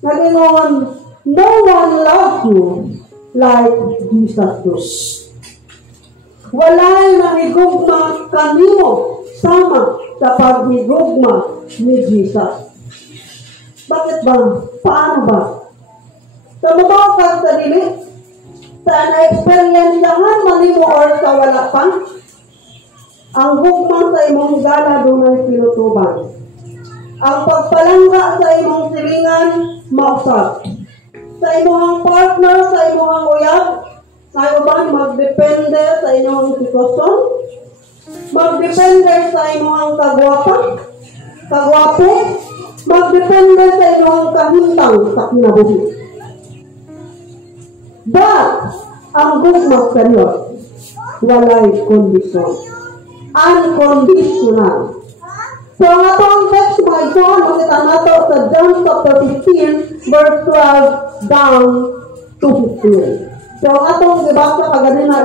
Nagingon, no one loves you like Jesus does. Walay nahigugma kanimo sama sa paghigugma ni Jesus. Bakit ba? Paano ba? Sa mabaw kang sarili, sa na-experienceahan manimo or sa wala pa, ang gugma sa imong higala dunay pinutuban. Ang pagpalangga sa imong silingan, mausap. Sa imong partner, sa imong uyab, sa uban magdepende sa inyong sitwasyon, magdepende sa imong kagwapo, magdepende sa inyong kahintang sa kinabuhi. But, ang gugma sa Diyos, walay kondisyon. Unconditional. So, ang atong text, mga John, makita nato sa John chapter 15, verse 12 down to 15. So, ang atong dibasa kaganina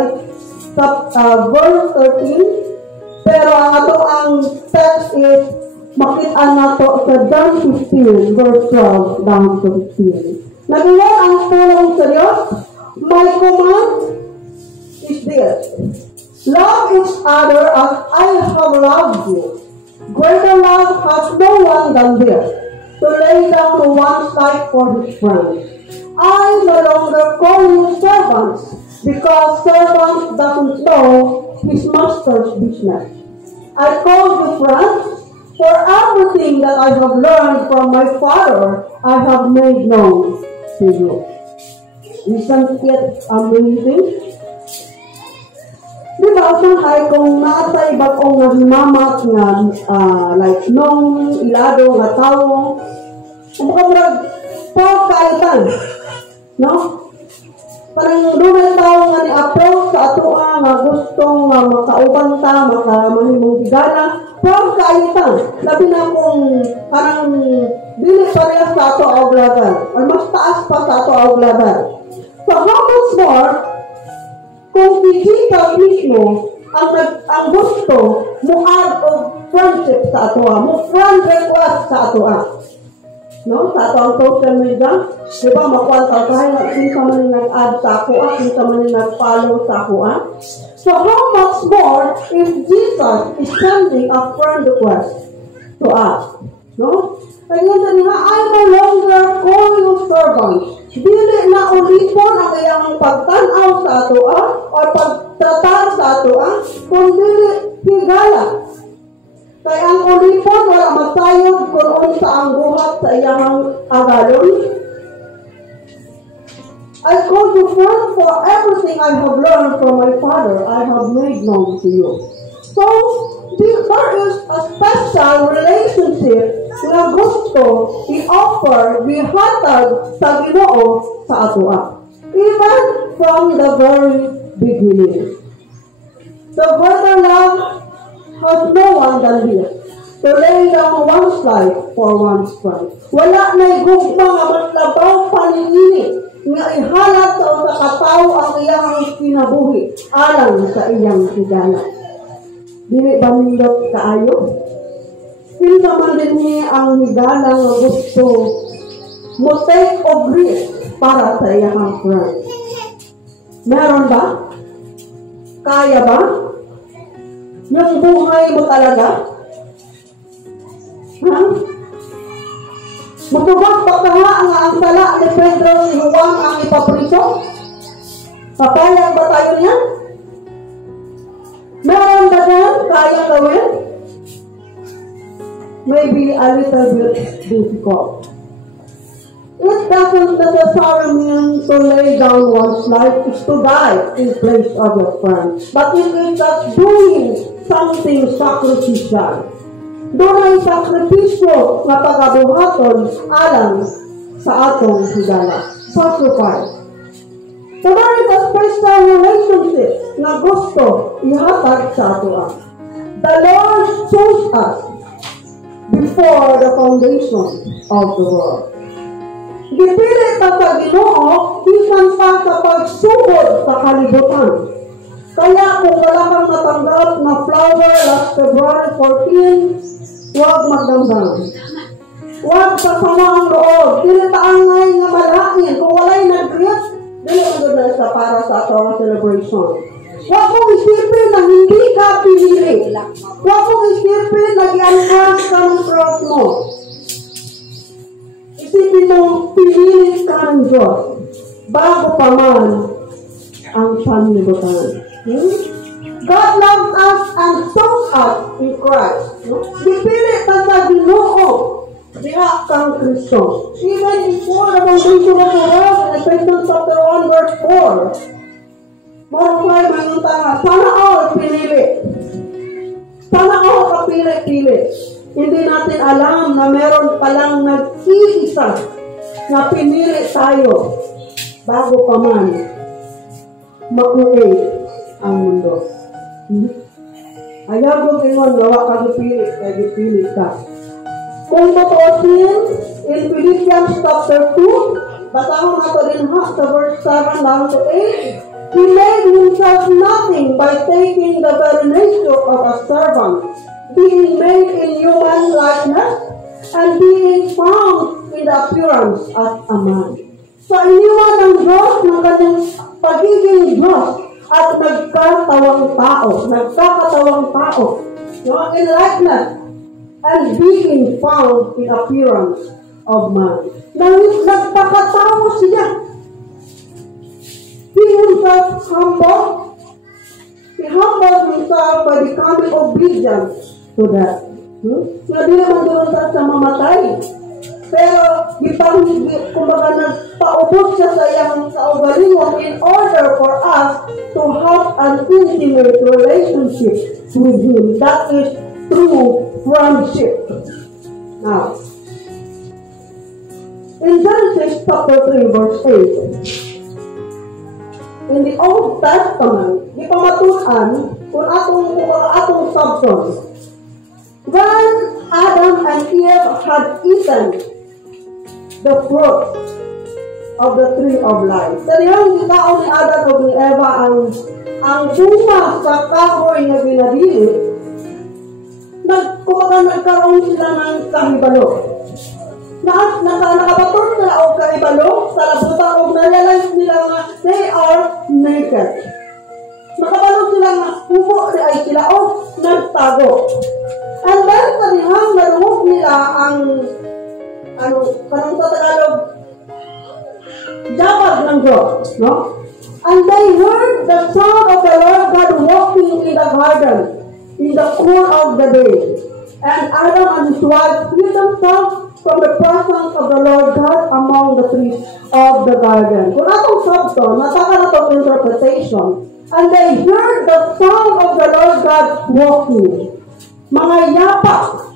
sa verse 13, pero ang atong text is makita nato sa John 15, verse 12 down to 15. Nagiyan ang tulong sa Diyos, my command is this: love each other as I have loved you. Greater love has no one than this, to lay down one's life for his friends. I no longer call you servants, because servant doesn't know his master's business. I call you friends, for everything that I have learned from my Father, I have made known to you. Isn't it amazing? Di ba, ay kung natay bakong nagmamak nga, like, nung ilado nga tao, kumukha pagkaitan, no? Parang doon ay tao nga ni-approach sa atoa nga gustong makauban ta, makamahimong higala, pagkaitan. Labi na kung parang dili parehas sa ato ang level, or mas taas pa sa ato ang level. So how much more kung si Jesus mismo ang gusto mo add of friendship sa atoa, mo friend request sa atoa. No? Sa ato ang social media, di ba, makuha kahit na kinsa man yung nag-add sa akoa, kinsa man yung nag-follow sa akoa. So how much more if Jesus is sending a friend request to us? No? Kaya yun nga, I no longer call you servants. Dili na ulipon ang iyang pagtanaw sa atoa o pagtratar sa atoa, kung dili higala. Kaya ang ulipon wala masayod kung unsa ang buhat sa iyang agalon. I call you friend, for everything I have learned from my Father, I have made known to you. So, there is a special relationship na gusto i-offer, bihatag sa Ginoo sa atoa. Even from the very beginning. The greater love has no one than this, to lay down one's life for one's friend. Wala na'y gugma nga matlabaw paninini nga ihalat sa usa ka tawo ang iyang kinabuhi alang sa iyang higala. Dili ba nindot kaayo? Kinsa man din niya ang higala nga gusto mo take of risk para sa iyang friend. Meron ba? Kaya ba? Yung buhay mo talaga? Ha? Matubag pagkaha nga ang sala ni Pedro si Juan ang ipapriso? Papayag ba tayo niyan? Meron ba dyan? Kaya gawin? Maybe a little bit difficult. It doesn't necessarily mean to lay down one's life is to die in place of your friend. But it is that doing something sacrificial. Doon ay sakripisyo na pag-abuhaton alang sa atong higala. Sacrifice. So there is a special relationship na gusto ihatag sa atoa. The Lord chose us before the foundation of the world. Dipili ta sa Ginoo bisan pa sa pagsugod sa kalibutan. Kaya kung wala kang natanggap na flower last February 14, huwag magdamdam. Huwag sa sama ang loob. Dili taang sa our celebration. Huwag mong isipin na hindi ka pinili. Huwag mong isipin na i-anhas ka ng cross mo. Isipin mong pinili ka ng Diyos bago pa man ang panlibutan. God loves us and chose us in Christ. Dipili ka sa Ginoo diha kang Kristo. Even before the foundation of the world, in Ephesians chapter 1 verse 4, Marupay mayroon tanga, sana all pinili. Sana all kapili-pili. Hindi natin alam na meron palang nag-iisa na pinili tayo bago pa man mag-create ang mundo. Ayaw ko kingon, gawa ka gipili ka. Kung tutusin, in Philippians chapter 2, basahon nato din ha, sa verse 7 down to 8, He made himself nothing by taking the very nature of a servant, being made in human likeness, and being found in the appearance as a man. So, iniwan ng Diyos ng kanyang pagiging Diyos at nagkakatawang tao, in likeness, and being found in appearance of man. Nagpakatao siya. He himself humbled. He humbled himself by becoming obedient to that. Hindi naman doon sa mamatay. Pero, kumbaga nagpaubos siya sa iyang kaugalingon in order for us to have an intimate relationship with Him. That is true friendship. Now, in Genesis chapter 3 verse 8, in the Old Testament, di pa matunan kung atong substance. When Adam and Eve had eaten the fruit of the tree of life, sarihang gikaon ni Adam o ni Eva ang bunga sa kahoy na binadili, nagkaroon sila ng kahibalo. Nakabaton sila o kahibalo sa labutan o na-realize nila nga they are naked. Nakabalo sila nga upo ay sila o nagtago. And then sa dihang narungog nila ang kanang sa Tagalog jabag ng Diyos, no? And they heard the sound of the Lord God walking in the garden in the cool of the day. And Adam and his wife hid themselves from the presence of the Lord God among the trees of the garden. Kung atong subton, nataka na itong interpretation. And they heard the sound of the Lord God walking. Mga yapak,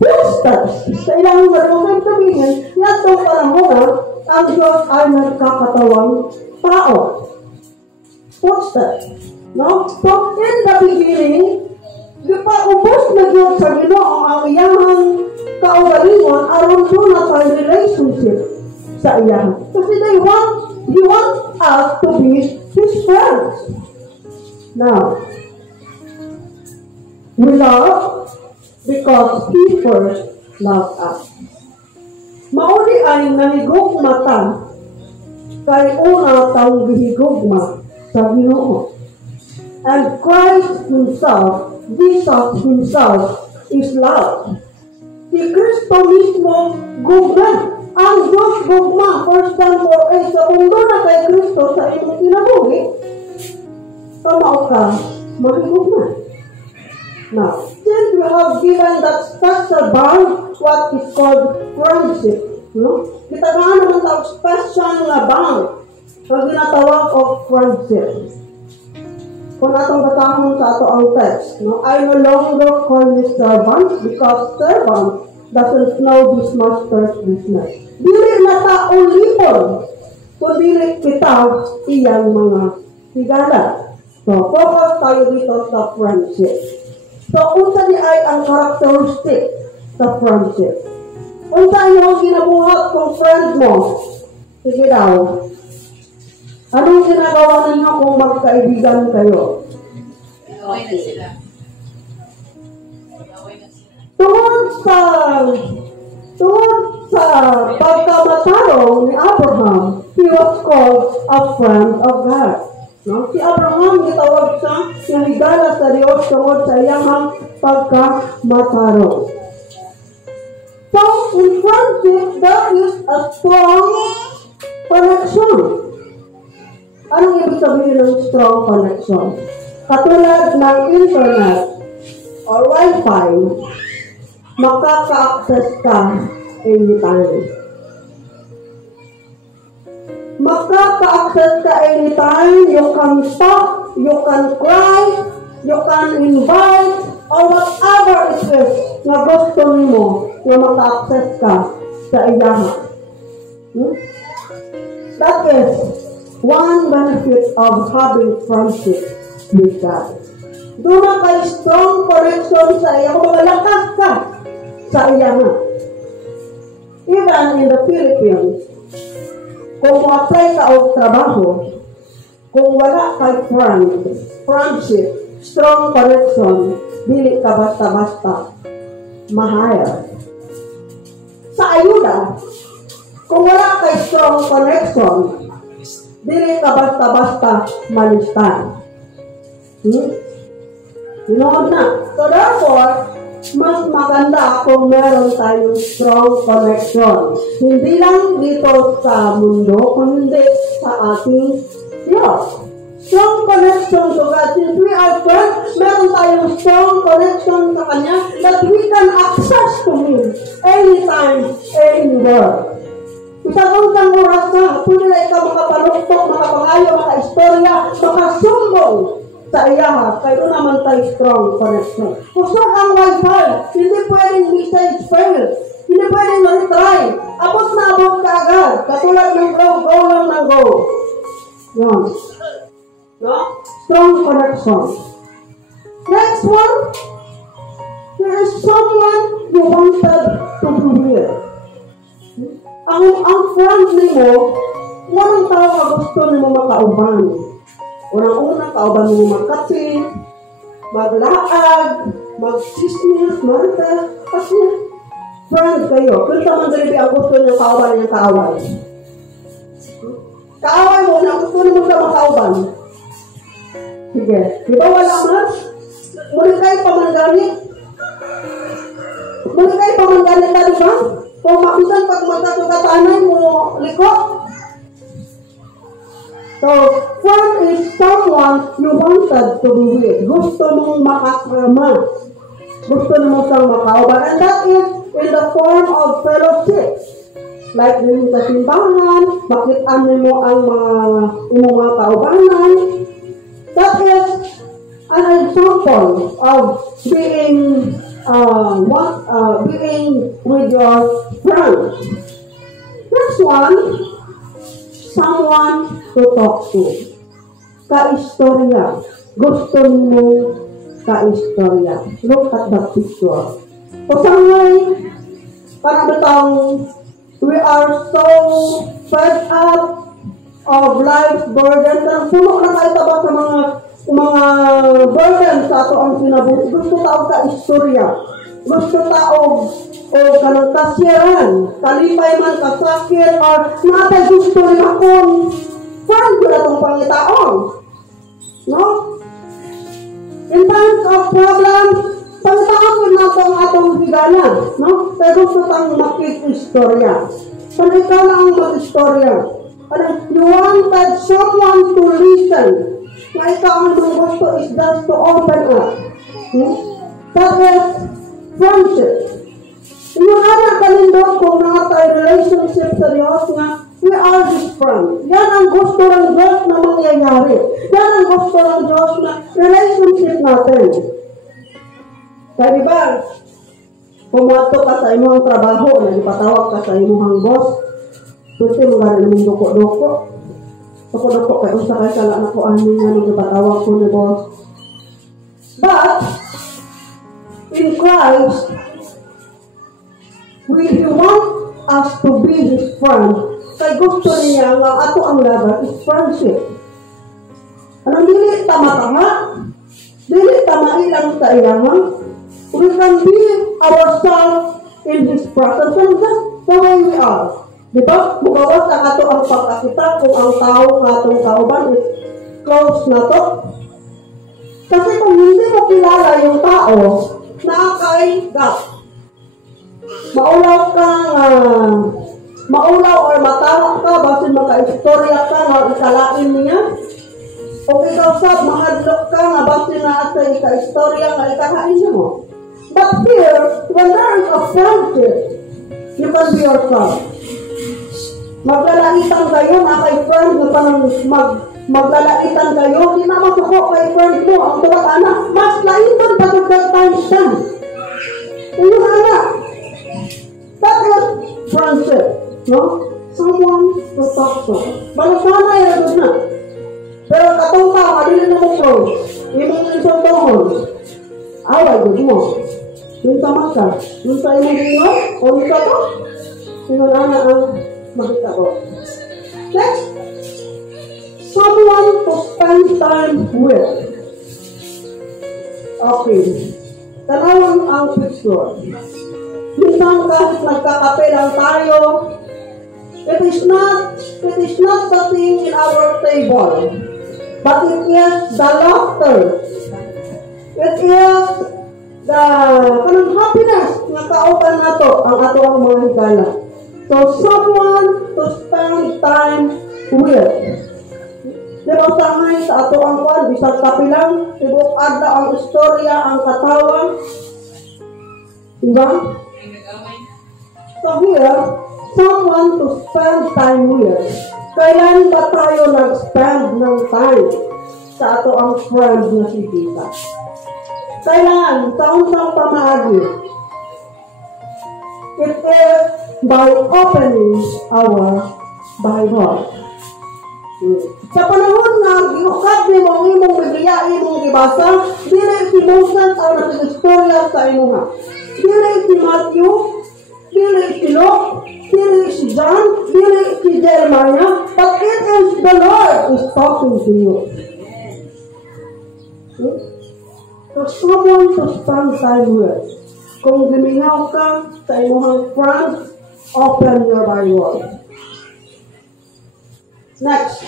footsteps, sa ilang marunong sabihin, yatong panahon ang Diyos ay nagkakatawang tao. Footsteps. No? So, in the beginning, ubos na Diyos sa Ginoo ang iyang kaugalingon aron doon na sa relationship sa iyahan. Kasi He wants us to be His friends. Now, we love because He first loved us. Mauli ay nanigugma ta kay una taong gihigugma sa Ginoo. And Christ Himself, Jesus Himself, is love. Si Kristo mismo gugma. Ang Diyos gugma, 1 John 4:8, sa kung doon na kay Kristo sa inyong kinabuhi, kamao ka, magigugma. Now, since we have given that special bond, what is called friendship, no? Kita nga naman tawag special nga bond, ang ginatawag of friendship. Kung atong batahon sa ato ang text, no? I no longer call you servants because servant doesn't know his master's business. Dili na ta ulipon, kundi kita iyang mga higala. So, focus tayo dito sa friendship. So, unsa di ay ang characteristic sa friendship? Unsa yung ginabuhat kung friend mo? Sige daw. Anong ginagawa ninyo kung magkaibigan kayo? Away na sila. Tungkol sa pagkamatarong ni Abraham, he was called a friend of God. No? Si Abraham gitawag siya nga higala sa Dios tungod sa iyang pagkamataro. So, in friendship, there is a strong connection. Anong ibig sabihin ng strong connection? Katulad ng internet or Wi-Fi, makaka-access ka anytime. Makaka-access ka anytime. You can talk, you can cry, you can invite, or whatever it is na gusto mo na maka-access ka sa iyaha. That is one benefit of having friendship with God. Doon na kay strong connection sa iya. Kung magalakas ka sa iyaha. Even in the Philippines, kung ma-apply ka o trabaho, kung wala kay friendship, strong connection, dili ka basta-basta ma-hire. Sa ayuda, kung wala kay strong connection, dili ka basta-basta malistan. Noon na. So therefore, mas maganda kung meron tayong strong connection. Hindi lang dito sa mundo, kundi sa ating Diyos. Strong connection to God. Since we are friends, meron tayong strong connection sa Kanya that we can access to Him anytime, anywhere. Isang kang oras na, pwede na ikaw makapaluktok, makapangayo, makaistorya, makasumbong sa iya, kayo naman tayo strong connection. Kung ang Wi-Fi, hindi pwedeng message fail. Hindi pwedeng retry. Abot na abot ka agad. Katulad ng go lang ng go. Yun. No? Strong connection. Next one, there is someone you wanted to be with. Ang friend mo, walang tao ka gusto mo makauban. Unang-unang kauban mo magkape, maglaag, mag-chismis, marites, kasi friend kayo. Kung sa mandalibi ang gusto niyang kauban niyang kaaway. Kaaway mo na gusto mo sa makauban. Sige. Di ba wala man? Muli kayo pamangganit. Muli kayo pamangganit na diba? Kung makusan pag magkatukatanay mo liko. So, friend is someone you wanted to be with. Gusto mong makasama. Gusto mo siyang makauban. And that is in the form of fellowship. Like din sa simbahan, makitaan mo ang mga kaubanan. That is an example of being with your friends. Next one, someone to talk to. Ka-istorya. Gusto mo ka-istorya. Look at the picture. Pasangay, parang batang we are so fed up of life's burden. Puno na tayo taba sa mga burden sa ato ang sinabuhi. Gusto tao ka-istorya. Gusto tao o kanang kasyaran, kalipay man kasakit, or natay gusto rin akong friend ko na itong pangitaon. No? In times of problem, pangitaon ko na itong atong higala. No? Pero gusto tang makik-istorya. Kung ikaw lang ang mag-istorya, you wanted someone to listen. Na ikaw ang gusto is just to open up. That is friendship. Yung anak kalindot kung nakatay relationship sa Diyos na we are His friends. Yan ang gusto ng Diyos na mangyayari. Yan ang gusto ng Diyos na relationship natin. Kaya diba, pumato ka sa imong trabaho, nagpatawag ka sa imong boss, pwede mo gano'n namang doko-doko. Doko-doko kayo sa kay sala na ko aning nga nung ipatawag ko ni boss. But, in Christ, He want us to be His friend. Kaya gusto niya nga ato ang laban is friendship. Anong dili tama-tama? Dili tama ilang sa ilang. We can be ourselves in His presence. And that's the way we are. Di ba? Mugawas ang ato ang pagkakita kung ang tao nga itong kauban is close na to. Kasi kung hindi mo kilala yung tao, nakakay gap. Maulaw or matawa ka, basin maka-istorya ka, nga ikalain niya. O ikaw sab, mahadlok ka, nga basin na sa ika-istorya, nga ikakain niya mo. But here, when there is a friendship, you can be yourself. Maglalaitan kayo, na kay friend, maglalaitan kayo, di na masuko kay friend mo, ang tuwag anak, mas laitan pa to that time siya. Yung anak, that is friendship, no? Someone to talk to. Balasana yun na. Pero katong tao, madili na mo close. Imong insultohon. Away, good mo. Yung sa masa, yung sa imong ingon, o yung sa to, yung anak ang makita ko. Next, someone to spend time with. Okay. Tanawin ang picture. Minsan kahit nagkakape lang tayo, it is not the thing in our table, but it is the laughter. It is the happiness na kauban nato ang ato ang mga higala. So, someone to spend time with. Diba sangay sa ato ang kwan, bisag kapilang, tibok adla ang istorya, ang katawan. Diba? So here, someone to spend time with. Kailan ba tayo nag-spend ng time sa ato ang friend na si Jesus? Kailan? Taon-taong pamaagi. It is by opening our Bible. Sa panahon nga, giukad ni mong imong Biblia, imong ibasa, dili si Moses ang nag-istorya sa imuha. Dili si Matthew, dili si Luke, dili si John, dili si Jeremiah, but it is the Lord who is talking to you. So someone to spend time with. Kung limingaw ka sa imuhang friends, open your Bible. Next,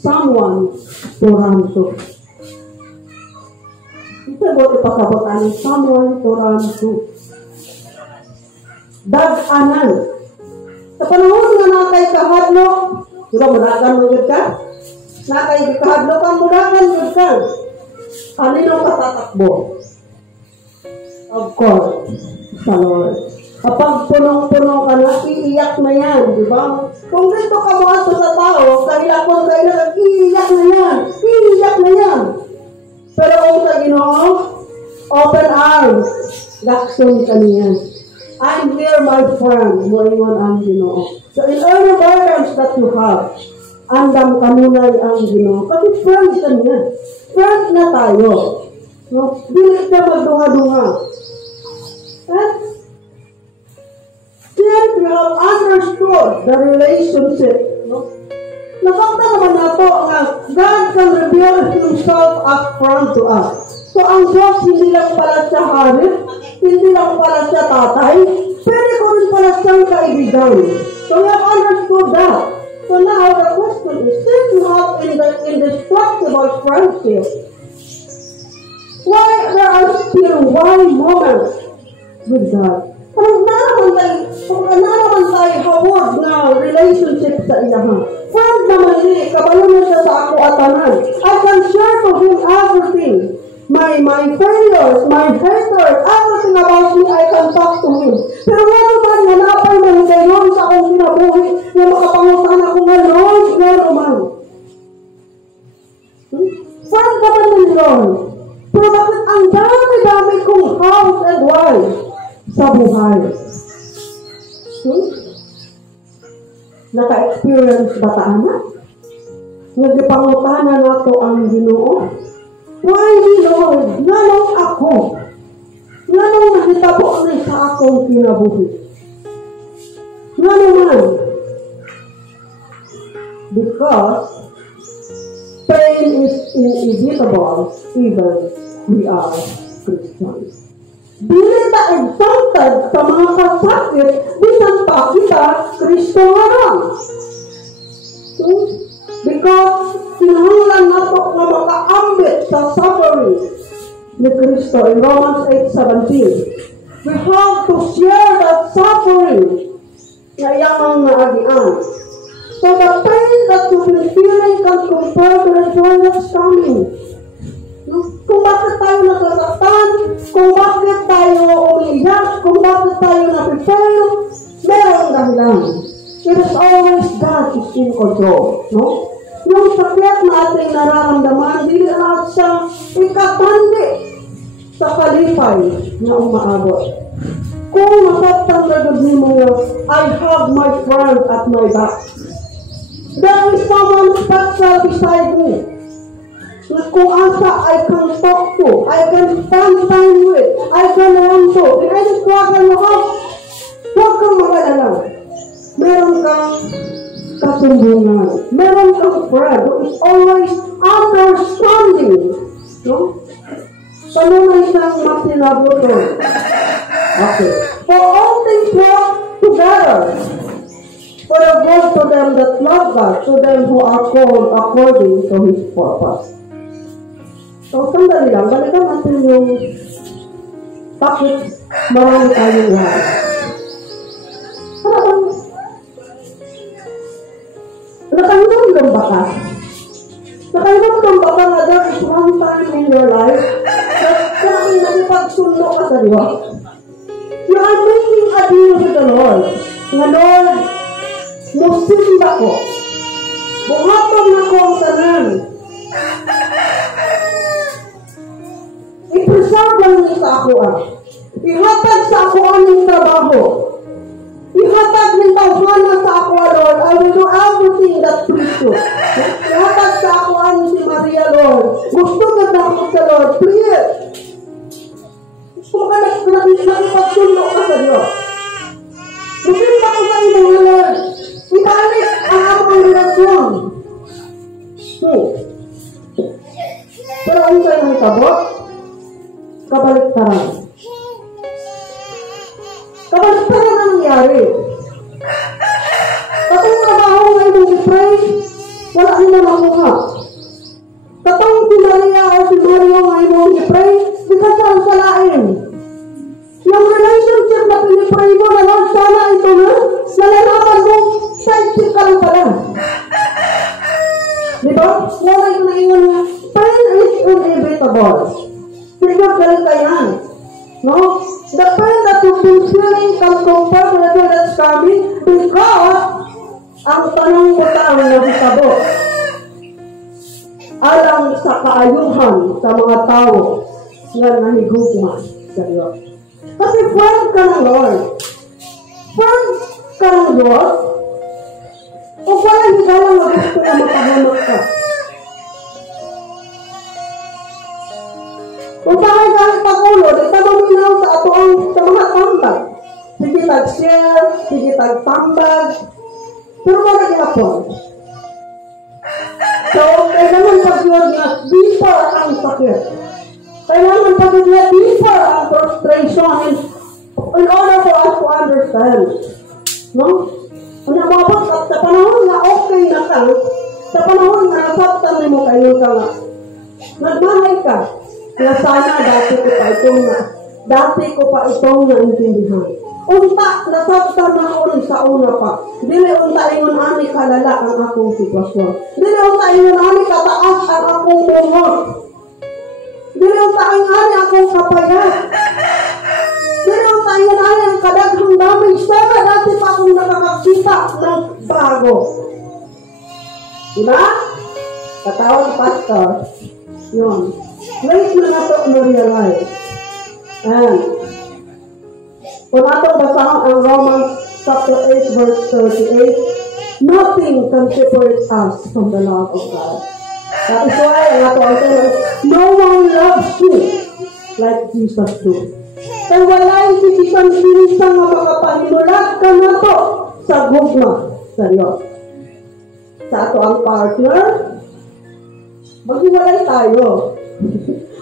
someone to run to. Ito mo ipasabot ang someone to run to. Dag-anan. Sa panahon nga nakay kahadlo, diba mudagan mo yun ka? Nakay kahadlo ka, mudagan yun ka. Kanino katatakbo? Of course, sa Lord. Kapag punong-puno ka na, iiyak na yan, di ba? Kung dito ka mga sa tao, kahilapon kailangan, iiyak na yan, iiyak na yan. Pero kung sa Ginoo, open arms, lakson ka niya. I'm here, my friend, moingon ang Ginoo. So in all the burdens that you have, andam kanunay ang Ginoo. Kasi friend ka niya. Friend na tayo. No? Dili ka magdunga-dunga. And since we have understood the relationship, no? Nakakta naman nato nga God can reveal Himself as friend to us. So ang Diyos hindi lang pala siya hari, hindi lang pala siya tatay, pwede ko rin pala siyang kaibigan. So we have understood that. So now the question is, since you have indestructible friendship, why there are still one moment with God? Kung naman tayo hawag na relationship sa iyahan. Friend naman niya, kabayan na siya sa ako atanan. I can share to him everything. My failures, my haters, everything about me, I can talk to him. Pero nga naman, hanapay man kayo sa akong kinabuhi na makapangutan ako ngayon, pero man. Friend naman ni Lord. Pero bakit ang dami-dami kong house and wife sa buhay? Naka-experience ba taana? Nagpangutana na to ang Ginoo? Why, Lord? Nganong ako? Nganong nakitabo na sa akong kinabuhi? Nganong man? Because pain is inevitable even we are Christians. Dili ta exalted sa mga kasakit, bisan pa kita Kristo nga lang. Because kinahanglan nato na makaambit sa suffering ni Kristo in Romans 8:17. We have to share that suffering na iyang naagian. So the pain that you've been feeling can compare to the joy that's coming. Kung bakit tayo nasasaktan, kung bakit tayo umiiyak, kung bakit tayo napipayo, meron dahilan. It is always God is in control. No? Yung sakit na ating nararamdaman, hindi na siya ikatandi sa kalipay na umaabot. Kung masaktan na gabi mo, I have my friend at my back. There is someone special beside me. Kung asa I can talk to, I can spend time with, I can run to, and I just walk on the house. Huwag kang mag-alala. Meron kang kasumbungan. Meron kang friend who is always understanding. No? Panunay siyang masinabuto. Okay. For all things work together for the good to them that love God, to them who are called according to His purpose. So, sandali lang, balikan natin yung bakit marami tayong lahat. Parang, nakalimutan ba ka? Nakalimutan ba ka na there is one time in your life that nakipagsundo ka sa Diyos? You are making a deal with the Lord. Nga Lord, musimba ko. Buhaton na ko ang tanan. I-preserve lang niya sa ako ihatag sa ako ang trabaho. Ihatag ng tawhana sa ako, Lord. I will do everything that please you. Ihatag sa ako ang si Maria, Lord. Gusto ka na ako sa Lord. Please. Kung ka nakipagsundo ka sa Diyos. Musimba ko sa inyo, Lord. Ibalik ang akong relasyon. Pero ang sa'yo may kabot, kabaliktaran. Kabaliktaran ang nangyari. Katong trabaho nga imong i-pray, wala nila makuha. Katong si Maria o si Mario nga imong i-pray, di ka saan sa lain. Yung relationship na pinipray mo na lang, sana ito na, nalalaman mo, side-chick ka lang pala. Diba? Wala yung naingon nga, pain is inevitable. Sigurd galing ka yan. No? The pain that you've been feeling can compare to the pain that's coming because ang tanong ko taong nabitabo alang sa kaayuhan sa mga tao na nahigugma sa Diyos. Kasi friend ka ng Lord. Friend ka ng Diyos. O wala higalang na gusto na makahamak ka. Kung saan galing pagulo, ito maminaw sa atoang sa mga tambag. Sige tag-share, sige tag-tambag. Pero wala gihapon. So, kailangan pag-yun na deeper ang sakit. Kailangan pag-yun na deeper ang frustration in order for us to understand. No? Kung nababot at sa panahon na okay na ka, sa panahon na nasaktan mo kayo ka nga, nagmahay ka, na sana dati ko pa itong naintindihan. Unta, nasaktan na ako sa una pa. Dili unta ingon ani kalala ang akong sitwasyon. Dili unta ingon ani kataas ang akong bungod. Dili unta ingon ani akong kapayat. Dili unta ingon ani ang kadaghang damage. Sana dati pa akong nakakakita ng bago. Diba? Katawag pastor. Yun. Wait na nato mo realize. And kung atong basahan ang Romans chapter 8 verse 38, nothing can separate us from the love of God. That is why ang atong saying, no one loves you like Jesus do. Kaya walay si isang nga makapahimulat ka na to sa gugma sa Diyos. Sa ato ang partner, maghiwalay tayo.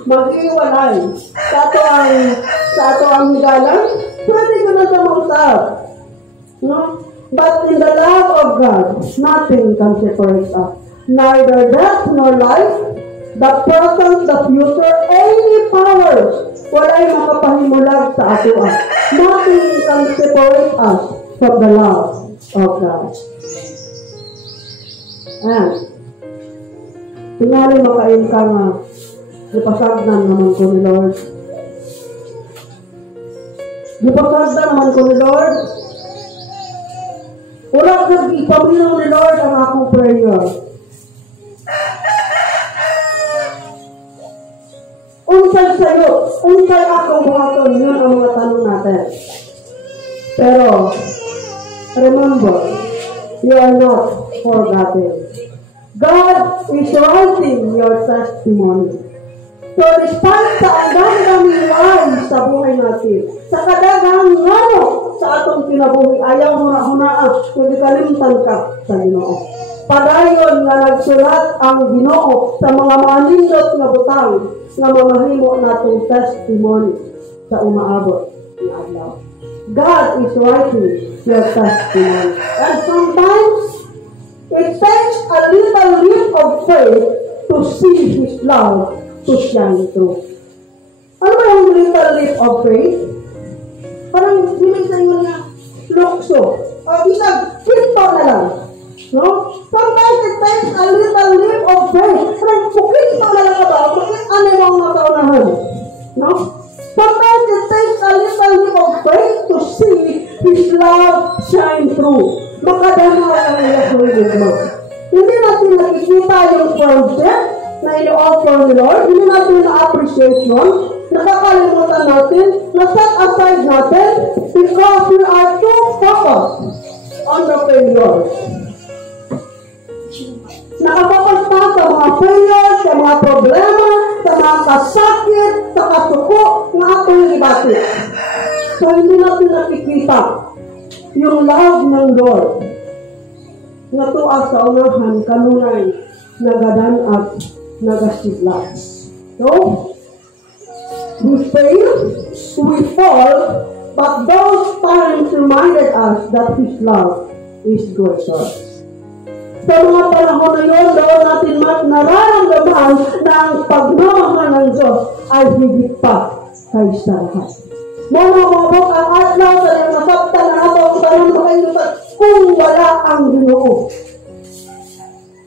mag-iwalay sa ato ang higalan, pwede ko na siya mausap. No? But in the love of God, nothing can separate us. Neither death nor life, the present, the future, any powers, wala'y makapahimulag sa ato. Nothing can separate us from the love of God. And, tingali makain ka nga, ipasagdan naman ko ni Lord. Ipasagdan naman ko ni Lord. Wala kang ipaminaw ni Lord ang akong prayer. Unsay sa'yo, unsay akong buhaton, yun ang mga tanong natin. Pero, remember, you are not forgotten. God is writing your testimony. So, despite sa ang dami-daming lies sa buhay natin, sa kadagang ngano sa atong kinabuhi, ayaw huna-hunaan, kundi kalimutan ka sa Ginoo. Padayon nga nagsulat ang Ginoo sa mga manindot na butang na mamahimo natong testimony sa umaabot na adlaw. God is writing your testimony. And sometimes, it takes a little leap of faith to see His love to shine through. Ano ba yung little leap of faith? Parang sinig sa inyo na lukso. O isang kwento na lang. No? Sometimes it takes a little leap of faith. Parang kwento na lang ka ba? Bakit ano yung mga kaunahan? No? Sometimes it takes a little leap of faith to see His love shine through. Makadama ang iyong mo. Hindi natin nakikita yung project na i-offer ni Lord. Hindi natin na-appreciate yun. Nakakalimutan natin, na-set aside natin because we are too focused on the failures. Nakapokus na sa mga failures, sa mga problema, sa mga kasakit, sa kasuko na atong ibati. So, hindi natin nakikita yung love ng Lord na tuwa sa unahan kanunay nagadan at nagasigla. So, we fail, we fall, but those times reminded us that His love is greater. Sa mga panahon na yun, doon natin nararamdaman na ang pagmamahal ng Diyos ay higit pa kaysa lahat. Mamamabot ang adlaw sa nang nasabtan na nato ang tanong makailutan kung wala ang Ginoo.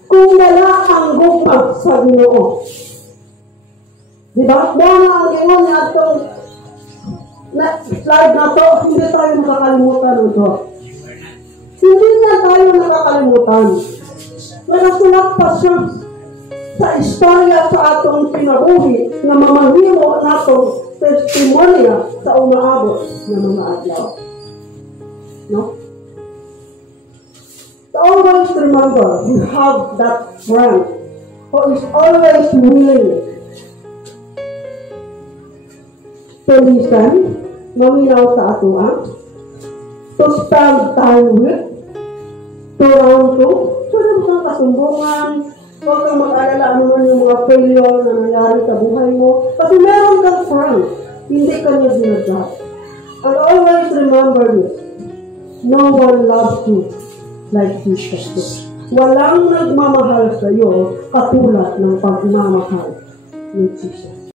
Kung wala ang gugma sa Ginoo. Diba? Dama ang ingon niya itong slide na to, hindi tayo nakakalimutan ito. Hindi na tayo nakakalimutan. Nagasulat pa siya sa istorya sa atong kinabuhi na mamahimo natong testimonya sa umaabot na mga adlaw. No? So always remember, you have that friend who is always willing to listen, maminaw sa atuan, to spend time with, to round to, pwede mo kang kasumbungan, huwag kang mag-alala anuman yung mga failure na nangyari sa buhay mo. Kasi meron kang friend, hindi ka niya dinadap. And always remember this, no one loves you like Jesus. Walang nagmamahal sa iyo katulad ng pagmamahal ni Jesus.